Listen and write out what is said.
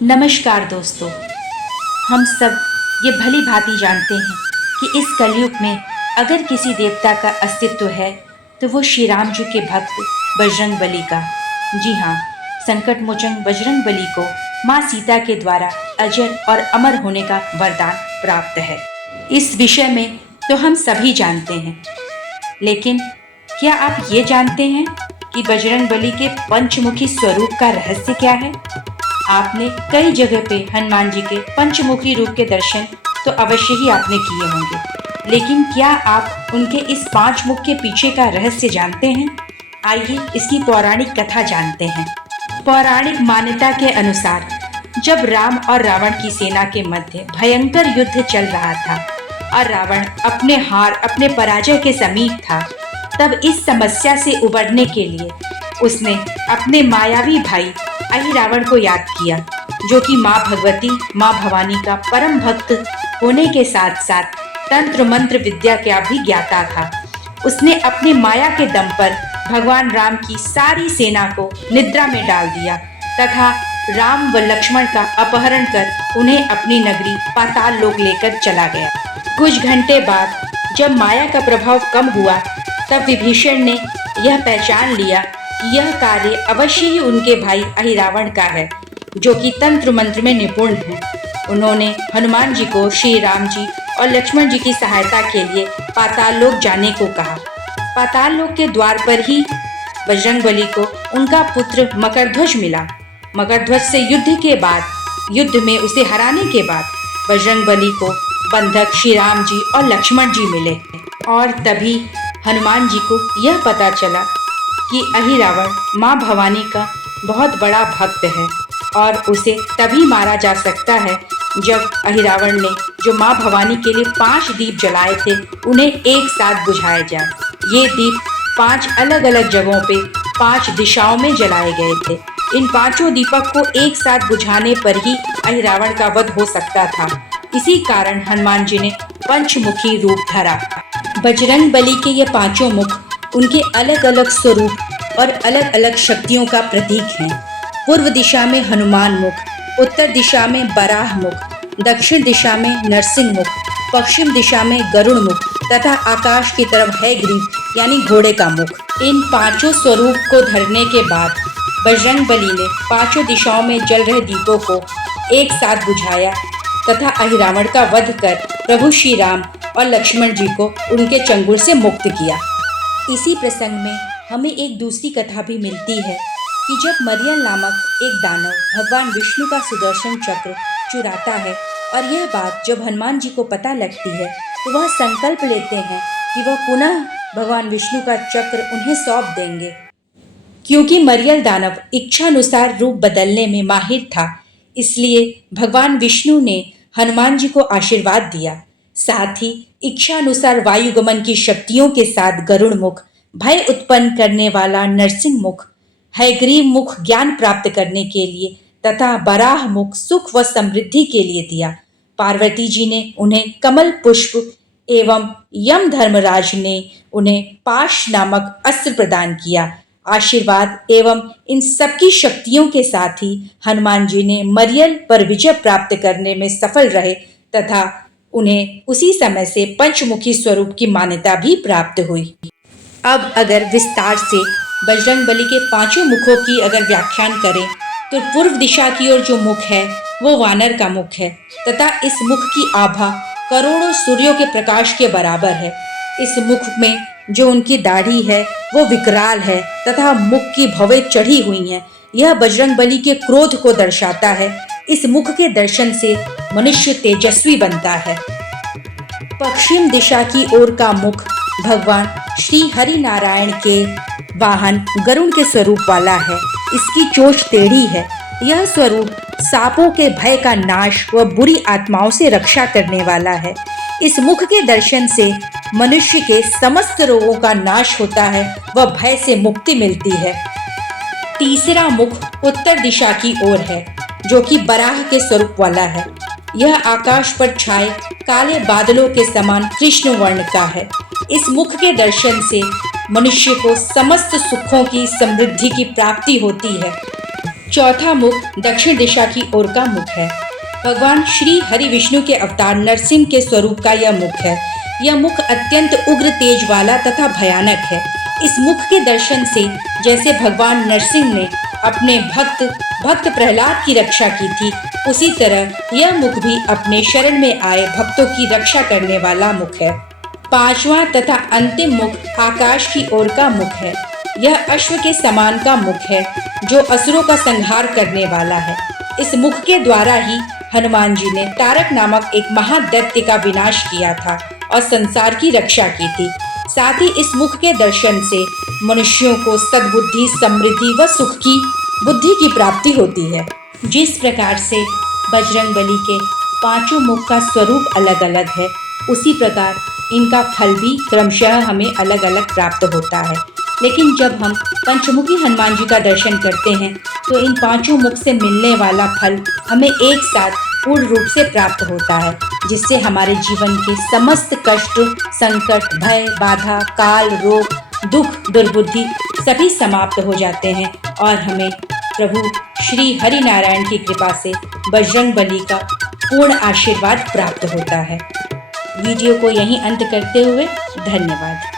नमस्कार दोस्तों। हम सब ये भली भांति जानते हैं कि इस कलयुग में अगर किसी देवता का अस्तित्व है तो वो श्री राम जी के भक्त बजरंग बली का। जी हाँ, संकट मोचन बजरंग बली को माँ सीता के द्वारा अजर और अमर होने का वरदान प्राप्त है। इस विषय में तो हम सभी जानते हैं, लेकिन क्या आप ये जानते हैं कि बजरंग बली के पंचमुखी स्वरूप का रहस्य क्या है? आपने कई जगह पे हनुमान जी के पंचमुखी रूप के दर्शन तो अवश्य ही आपने किए होंगे, लेकिन क्या आप उनके इस पांच मुख के पीछे का रहस्य जानते हैं? आइए इसकी पौराणिक कथा जानते हैं। पौराणिक मान्यता के अनुसार जब राम और रावण की सेना के मध्य भयंकर युद्ध चल रहा था और रावण अपने पराजय के समीप था, तब इस समस्या से उबरने के लिए उसने अपने मायावी भाई अहिरावण को याद किया, जो कि माँ भगवती माँ भवानी का परम भक्त होने के साथ साथ तंत्र मंत्र विद्या का भी ज्ञाता था। उसने अपनी माया के दम पर भगवान राम की सारी सेना को निद्रा में डाल दिया तथा राम व लक्ष्मण का अपहरण कर उन्हें अपनी नगरी पाताल लोक लेकर चला गया। कुछ घंटे बाद जब माया का प्रभाव कम हुआ, तब विभीषण ने यह पहचान लिया कि यह कार्य अवश्य ही उनके भाई अहिरावण का है, जो कि तंत्र मंत्र में निपुण हैं। उन्होंने हनुमान जी को श्री राम जी और लक्ष्मण जी की सहायता के लिए पाताल लोक जाने को कहा। पाताल लोक के द्वार पर ही बजरंग बली को उनका पुत्र मकरध्वज मिला। मकरध्वज से युद्ध में उसे हराने के बाद बजरंग बली को बंधक श्री राम जी और लक्ष्मण जी मिले, और तभी हनुमान जी को यह पता चला कि अहिरावण माँ भवानी का बहुत बड़ा भक्त है और उसे तभी मारा जा सकता है जब अहिरावण ने जो माँ भवानी के लिए 5 दीप जलाए थे उन्हें एक साथ बुझाया जाए। ये दीप 5 अलग अलग जगहों पे 5 दिशाओं में जलाए गए थे। इन पांचों दीपक को एक साथ बुझाने पर ही अहिरावण का वध हो सकता था। इसी कारण हनुमान जी ने पंचमुखी रूप धरा। बजरंग बली के ये पांचों मुख उनके अलग अलग स्वरूप और अलग अलग शक्तियों का प्रतीक हैं। पूर्व दिशा में हनुमान मुख, उत्तर दिशा में बराह मुख, दक्षिण दिशा में नरसिंह मुख, पश्चिम दिशा में गरुड़ मुख तथा आकाश की तरफ है ग्रीव यानी घोड़े का मुख। इन पांचों स्वरूप को धरने के बाद बजरंग बली ने पांचों दिशाओं में जल रहे दीपों को एक साथ बुझाया तथा अहिरावण का वध कर प्रभु श्री राम और लक्ष्मण जी को उनके चंगुल से मुक्त किया। इसी प्रसंग में हमें एक दूसरी कथा भी मिलती है कि जब मरियल नामक एक दानव भगवान विष्णु का सुदर्शन चक्र चुराता है, और यह बात जब हनुमान जी को पता लगती है तो वह संकल्प लेते हैं कि वह पुनः भगवान विष्णु का चक्र उन्हें सौंप देंगे। क्योंकि मरियल दानव इच्छानुसार रूप बदलने में माहिर था, इसलिए भगवान विष्णु ने हनुमान जी को आशीर्वाद दिया। साथ ही इच्छानुसार वायुगमन की शक्तियों के साथ गरुड़ मुख, भय उत्पन्न करने वाला नरसिंह मुख, हयग्रीव मुख ज्ञान प्राप्त करने के लिए तथा बराह मुख सुख व समृद्धि के लिए दिया। पार्वती जी ने उन्हें कमल पुष्प एवं यम धर्मराज ने उन्हें पाश नामक अस्त्र प्रदान किया। आशीर्वाद एवं इन सबकी शक्तियों के साथ ही हनुमान जी ने मरियल पर विजय प्राप्त करने में सफल रहे तथा उन्हें उसी समय से पंचमुखी स्वरूप की मान्यता भी प्राप्त हुई। अब अगर विस्तार से बजरंग बली के पांचों मुखों की अगर व्याख्यान करें तो पूर्व दिशा की ओर जो मुख है वो वानर का मुख है तथा इस मुख की आभा करोड़ों सूर्यों के प्रकाश के बराबर है। इस मुख में जो उनकी दाढ़ी है वो विकराल है तथा मुख की भवें चढ़ी हुई हैं। यह बजरंग बली के क्रोध को दर्शाता है। इस मुख के दर्शन से मनुष्य तेजस्वी बनता है। पश्चिम दिशा की ओर का मुख भगवान श्री हरि नारायण के वाहन गरुड़ के स्वरूप वाला है। इसकी चोंच टेढ़ी है। यह स्वरूप सांपों के भय का नाश व बुरी आत्माओं से रक्षा करने वाला है। इस मुख के दर्शन से मनुष्य के समस्त रोगों का नाश होता है व भय से मुक्ति मिलती है। तीसरा मुख उत्तर दिशा की ओर है, जो कि बराह के स्वरूप वाला है। यह आकाश पर छाए काले बादलों के समान कृष्ण वर्ण का है। इस मुख के दर्शन से मनुष्य को समस्त सुखों की समृद्धि की प्राप्ति होती है। चौथा मुख दक्षिण दिशा की ओर का मुख है। भगवान श्री हरि विष्णु के अवतार नरसिंह के स्वरूप का यह मुख है। यह मुख अत्यंत उग्र तेज वाला तथा भयानक है। इस मुख के दर्शन से जैसे भगवान नरसिंह ने अपने भक्त प्रहलाद की रक्षा की थी, उसी तरह यह मुख भी अपने शरण में आए भक्तों की रक्षा करने वाला मुख है। पांचवा तथा अंतिम मुख आकाश की ओर का मुख है। यह अश्व के समान का मुख है जो असुरों का संहार करने वाला है। इस मुख के द्वारा ही हनुमान जी ने तारक नामक एक महादैत्य का विनाश किया था और संसार की रक्षा की थी। साथ ही इस मुख के दर्शन से मनुष्यों को सद्बुद्धि, समृद्धि व सुख की बुद्धि की प्राप्ति होती है। जिस प्रकार से बजरंगबली के पांचों मुख का स्वरूप अलग अलग है, उसी प्रकार इनका फल भी क्रमशः हमें अलग अलग प्राप्त होता है। लेकिन जब हम पंचमुखी हनुमान जी का दर्शन करते हैं तो इन पांचों मुख से मिलने वाला फल हमें एक साथ पूर्ण रूप से प्राप्त होता है, जिससे हमारे जीवन के समस्त कष्ट, संकट, भय, बाधा, काल, रोग, दुख, दुर्बुद्धि सभी समाप्त हो जाते हैं और हमें प्रभु श्री हरि नारायण की कृपा से बजरंगबली का पूर्ण आशीर्वाद प्राप्त होता है। वीडियो को यहीं अंत करते हुए धन्यवाद।